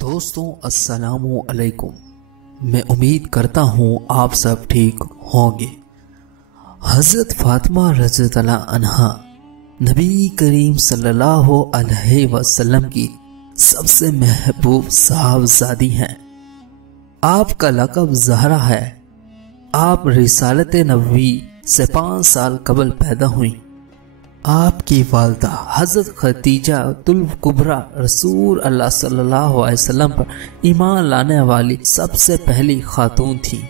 دوستوں السلام علیکم۔ میں امید کرتا ہوں آپ سب ٹھیک ہوں گے۔ حضرت فاطمہ رضی اللہ عنہا نبی کریم صلی اللہ علیہ وسلم کی سب سے محبوب صاحبزادی ہیں۔ آپ کا لقب زہرا ہے۔ آپ رسالت نبوی سے 5 سال قبل پیدا ہوئیں۔ آپ کی والدہ حضرت خدیجہ الکبریٰ رسول اللہ صلی اللہ علیہ وسلم پر ایمان لانے والی سب سے پہلی خاتون تھی۔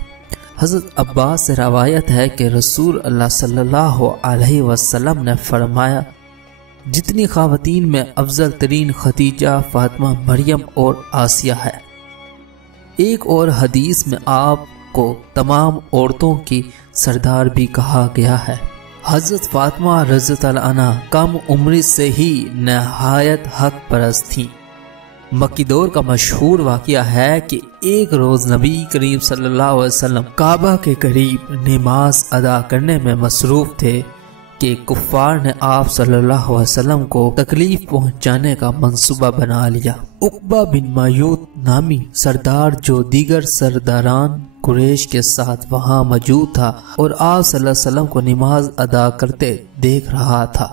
حضرت عباس سے روایت ہے کہ رسول اللہ صلی اللہ علیہ وسلم نے فرمایا، جتنی خواتین میں افضل ترین خدیجہ، فاطمہ، مریم اور آسیہ ہے۔ ایک اور حدیث میں آپ کو تمام عورتوں کی سردار بھی کہا گیا ہے۔ حضرت فاطمہ رضی اللہ عنہا کم عمر سے ہی نہایت حق پرست تھیں۔ مکی دور کا مشہور واقعہ ہے کہ ایک روز نبی کریم صلی اللہ علیہ وسلم کعبہ کے قریب نماز ادا کرنے میں مصروف تھے کہ کفار نے آپ صلی اللہ علیہ وسلم کو تکلیف پہنچانے کا منصوبہ بنا لیا۔ عقبہ بن معیط نامی سردار جو دیگر سرداران قریش کے ساتھ وہاں موجود تھا اور آپ صلی اللہ علیہ وسلم کو نماز ادا کرتے دیکھ رہا تھا،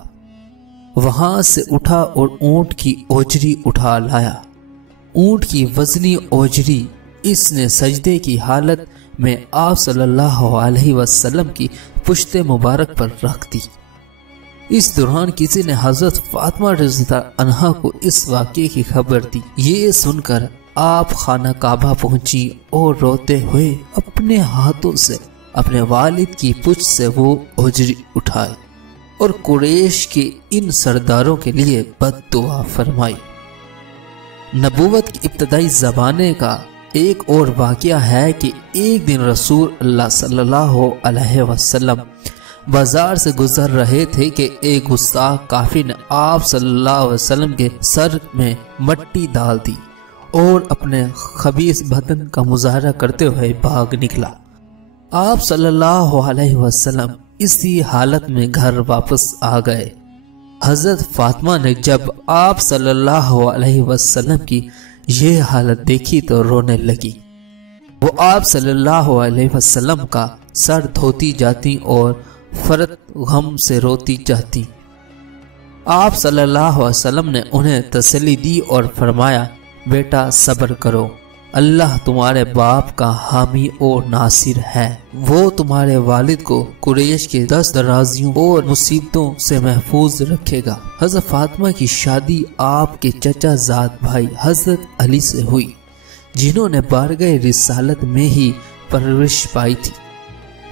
وہاں سے اٹھا اور اونٹ کی اوجری اٹھا لایا۔ اونٹ کی وزنی اوجری اس نے سجدے کی حالت میں آپ صلی اللہ علیہ وسلم کی پشت مبارک پر رکھ دی۔ اس دوران کسی نے حضرت فاطمہ رضی اللہ عنہا کو اس واقعے کی خبر دی۔ یہ سن کر آپ خانہ کعبہ پہنچی اور روتے ہوئے اپنے ہاتھوں سے اپنے والد کی پشت سے وہ اوجری اٹھائی اور قریش کے ان سرداروں کے لیے بد دعا فرمائی۔ نبوت کی ابتدائی زمانے کا ایک اور واقعہ ہے کہ ایک دن رسول اللہ صلی اللہ علیہ وسلم بازار سے گزر رہے تھے کہ ایک گستاخ کافر نے آپ صلی اللہ علیہ وسلم کے سر میں مٹی ڈال دی اور اپنے خبیث بدن کا مظاہرہ کرتے ہوئے بھاگ نکلا۔ آپ صلی اللہ علیہ وسلم اسی حالت میں گھر واپس آ گئے۔ حضرت فاطمہ نے جب آپ صلی اللہ علیہ وسلم کی یہ حالت دیکھی تو رونے لگی۔ وہ آپ صلی اللہ علیہ وسلم کا سر دھوتی جاتی اور فرت غم سے روتی جاتی۔ آپ صلی اللہ علیہ وسلم نے انہیں تسلی دی اور فرمایا، بیٹا صبر کرو، اللہ تمہارے باپ کا حامی اور ناصر ہے۔ وہ تمہارے والد کو قریش کے دست درازیوں اور مصیبتوں سے محفوظ رکھے گا۔ حضرت فاطمہ کی شادی آپ کے چچا زاد بھائی حضرت علی سے ہوئی، جنہوں نے بارگاہ رسالت میں ہی پرورش پائی تھی۔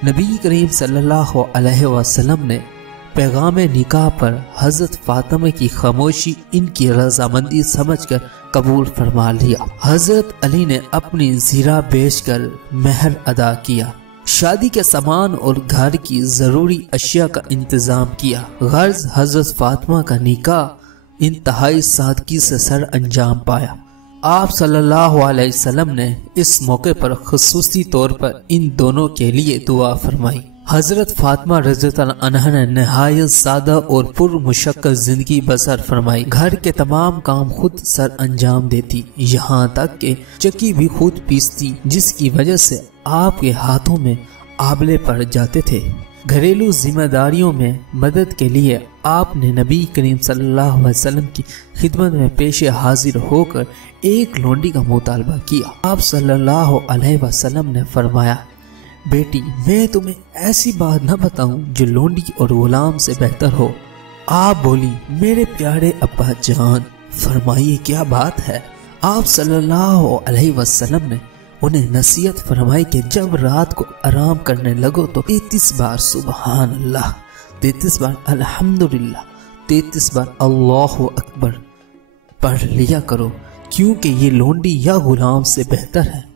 نبی کریم صلی اللہ علیہ وسلم نے پیغام نکاح پر حضرت فاطمہ کی خاموشی ان کی رضامندی سمجھ کر قبول فرما لیا۔ حضرت علی نے اپنی زیرہ بیچ کر مہر ادا کیا، شادی کے سامان اور گھر کی ضروری اشیاء کا انتظام کیا۔ غرض حضرت فاطمہ کا نکاح انتہائی سادگی سے سر انجام پایا۔ آپ صلی اللہ علیہ وسلم نے اس موقع پر خصوصی طور پر ان دونوں کے لیے دعا فرمائی۔ حضرت فاطمہ رضی اللہ عنہا نے نہایت سادہ اور پر مشقت زندگی بسر فرمائی۔ گھر کے تمام کام خود سر انجام دیتی، یہاں تک کہ چکی بھی خود پیستی، جس کی وجہ سے آپ کے ہاتھوں میں آبلے پڑ جاتے تھے۔ گھریلو ذمہ داریوں میں مدد کے لیے آپ نے نبی کریم صلی اللہ علیہ وسلم کی خدمت میں پیش حاضر ہو کر ایک لونڈی کا مطالبہ کیا۔ آپ صلی اللہ علیہ وسلم نے فرمایا، بیٹی میں تمہیں ایسی بات نہ بتاؤں جو لونڈی اور غلام سے بہتر ہو؟ آپ بولی، میرے پیارے ابا جان، فرمائیے کیا بات ہے؟ آپ صلی اللہ علیہ وسلم نے انہیں نصیحت فرمائی کہ جب رات کو آرام کرنے لگو تو 33 بار سبحان اللہ، 33 بار الحمدللہ، 33 بار اللہ اکبر پڑھ لیا کرو، کیونکہ یہ لونڈی یا غلام سے بہتر ہے۔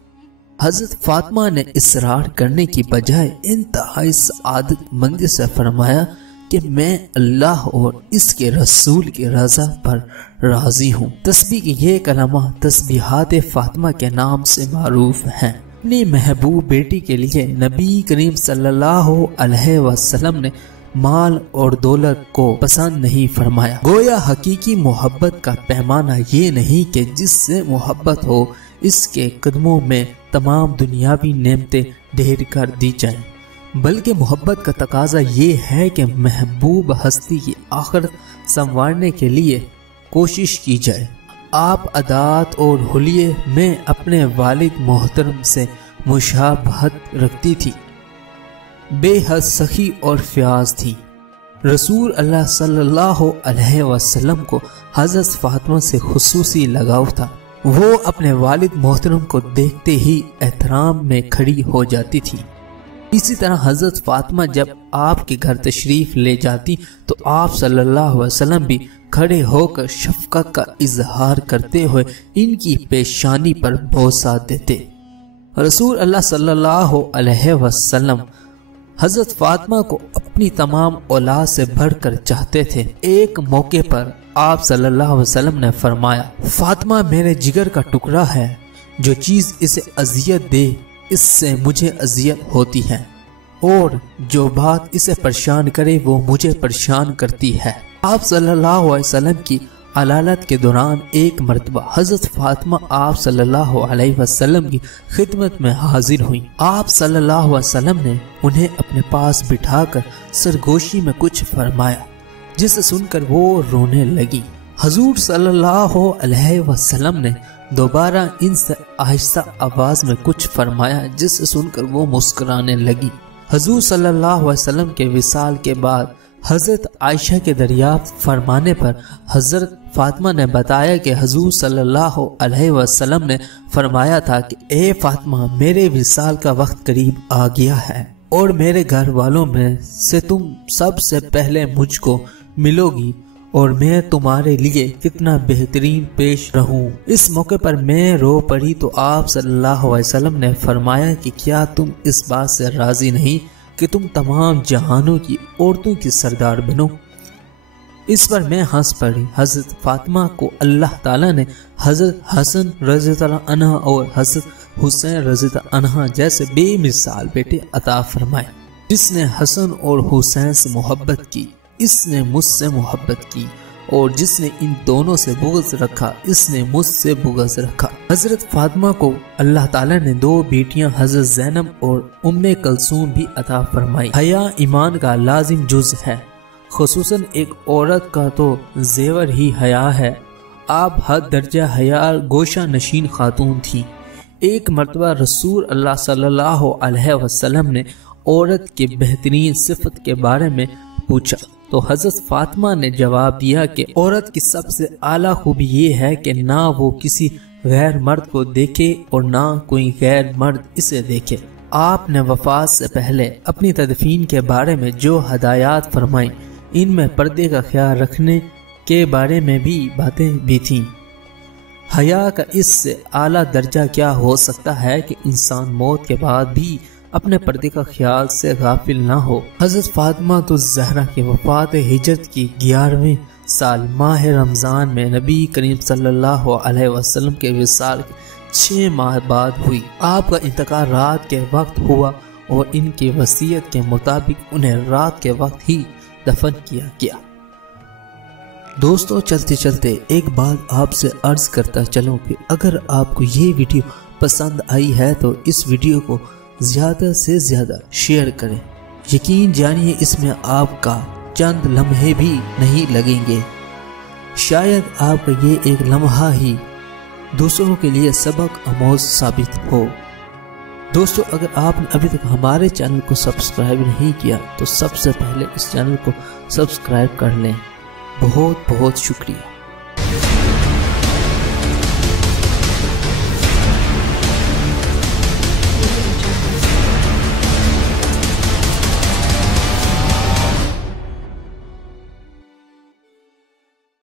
حضرت فاطمہ نے اصرار کرنے کی بجائے انتہائی سعادت مندی سے فرمایا کہ میں اللہ اور اس کے رسول کی رضا پر راضی ہوں۔ تسبیح کی یہ کلمہ تسبیحات فاطمہ کے نام سے معروف ہیں۔ اپنی محبوب بیٹی کے لیے نبی کریم صلی اللہ علیہ وسلم نے مال اور دولت کو پسند نہیں فرمایا۔ گویا حقیقی محبت کا پیمانہ یہ نہیں کہ جس سے محبت ہو اس کے قدموں میں تمام دنیاوی نعمتیں ڈھیر کر دی جائیں، بلکہ محبت کا تقاضا یہ ہے کہ محبوب ہستی کی آخرت سنوارنے کے لیے کوشش کی جائے۔ آپ عادات اور حلیے میں اپنے والد محترم سے مشابہت رکھتی تھی، بے حد سخی اور فیاض تھی۔ رسول اللہ صلی اللہ علیہ وسلم کو حضرت فاطمہ سے خصوصی لگاؤ تھا۔ وہ اپنے والد محترم کو دیکھتے ہی احترام میں کھڑی ہو جاتی تھی۔ اسی طرح حضرت فاطمہ جب آپ کے گھر تشریف لے جاتی تو آپ صلی اللہ علیہ وسلم بھی کھڑے ہو کر شفقت کا اظہار کرتے ہوئے ان کی پیشانی پر بوسہ دیتے۔ رسول اللہ صلی اللہ علیہ وسلم حضرت فاطمہ کو اپنی تمام اولاد سے بڑھ کر چاہتے تھے۔ ایک موقع پر آپ صلی اللہ علیہ وسلم نے فرمایا، فاطمہ میرے جگر کا ٹکڑا ہے، جو چیز اسے اذیت دے اس سے مجھے اذیت ہوتی ہے، اور جو بات اسے پریشان کرے وہ مجھے پریشان کرتی ہے۔ آپ صلی اللہ علیہ وسلم کی علالت کے دوران ایک مرتبہ حضرت فاطمہ آپ صلی اللہ علیہ وسلم کی خدمت میں حاضر ہوئیں۔ آپ صلی اللہ علیہ وسلم نے انہیں اپنے پاس بٹھا کر سرگوشی میں کچھ فرمایا، جسے سن کر وہ رونے لگی۔ حضور صلی اللہ علیہ وسلم نے دوبارہ ان سے آہستہ آواز میں کچھ فرمایا، جسے سن کر وہ مسکرانے لگی۔ حضور صلی اللہ علیہ وسلم کے وصال کے بعد حضرت عائشہ کے دریافت فرمانے پر حضرت فاطمہ نے بتایا کہ حضور صلی اللہ علیہ وسلم نے فرمایا تھا کہ اے فاطمہ، میرے وصال کا وقت قریب آ گیا ہے اور میرے گھر والوں میں سے تم سب سے پہلے مجھ کو ملو گی، اور میں تمہارے لیے کتنا بہترین پیش رہوں۔ اس موقع پر میں رو پڑی تو آپ صلی اللہ علیہ وسلم نے فرمایا کہ کیا تم اس بات سے راضی نہیں کہ تم تمام جہانوں کی عورتوں کی سردار بنو؟ اس پر میں ہنس پڑی۔ حضرت فاطمہ کو اللہ تعالیٰ نے حضرت حسن رضی اللہ عنہ اور حضرت حسین رضی اللہ عنہ جیسے بے مثال بیٹے عطا فرمائے۔ جس نے حسن اور حسین سے محبت کی اس نے مجھ سے محبت کی، اور جس نے ان دونوں سے بغض رکھا اس نے مجھ سے بغض رکھا۔ حضرت فاطمہ کو اللہ تعالیٰ نے دو بیٹیاں حضرت زینب اور ام کلثوم بھی عطا فرمائی۔ حیا ایمان کا لازم جز ہے، خصوصاً ایک عورت کا تو زیور ہی حیا ہے۔ آپ حد درجہ حیا گوشہ نشین خاتون تھی۔ ایک مرتبہ رسول اللہ صلی اللہ علیہ وسلم نے عورت کے بہترین صفت کے بارے میں پوچھا تو حضرت فاطمہ نے جواب دیا کہ عورت کی سب سے اعلیٰ خوبی یہ ہے کہ نہ وہ کسی غیر مرد کو دیکھے اور نہ کوئی غیر مرد اسے دیکھے۔ آپ نے وفات سے پہلے اپنی تدفین کے بارے میں جو ہدایات فرمائیں ان میں پردے کا خیال رکھنے کے بارے میں بھی باتیں بھی تھیں۔ حیا کا اس سے اعلیٰ درجہ کیا ہو سکتا ہے کہ انسان موت کے بعد بھی اپنے پردے کا خیال سے غافل نہ ہو۔ حضرت فاطمہ الزہرا کی وفات ہجرت کی 11ویں سال ماہ رمضان میں نبی کریم صلی اللہ علیہ وسلم کے وصال کے 6 ماہ بعد ہوئی۔ آپ کا انتقال رات کے وقت ہوا اور ان کی وصیت کے مطابق انہیں رات کے وقت ہی دفن کیا گیا۔ دوستو، چلتے چلتے ایک بات آپ سے عرض کرتا چلوں کہ اگر آپ کو یہ ویڈیو پسند آئی ہے تو اس ویڈیو کو زیادہ سے زیادہ شیئر کریں۔ یقین جانیے اس میں آپ کا چند لمحے بھی نہیں لگیں گے، شاید آپ کا یہ ایک لمحہ ہی دوسروں کے لیے سبق آموز ثابت ہو۔ دوستو، اگر آپ نے ابھی تک ہمارے چینل کو سبسکرائب نہیں کیا تو سب سے پہلے اس چینل کو سبسکرائب کر لیں۔ بہت بہت شکریہ۔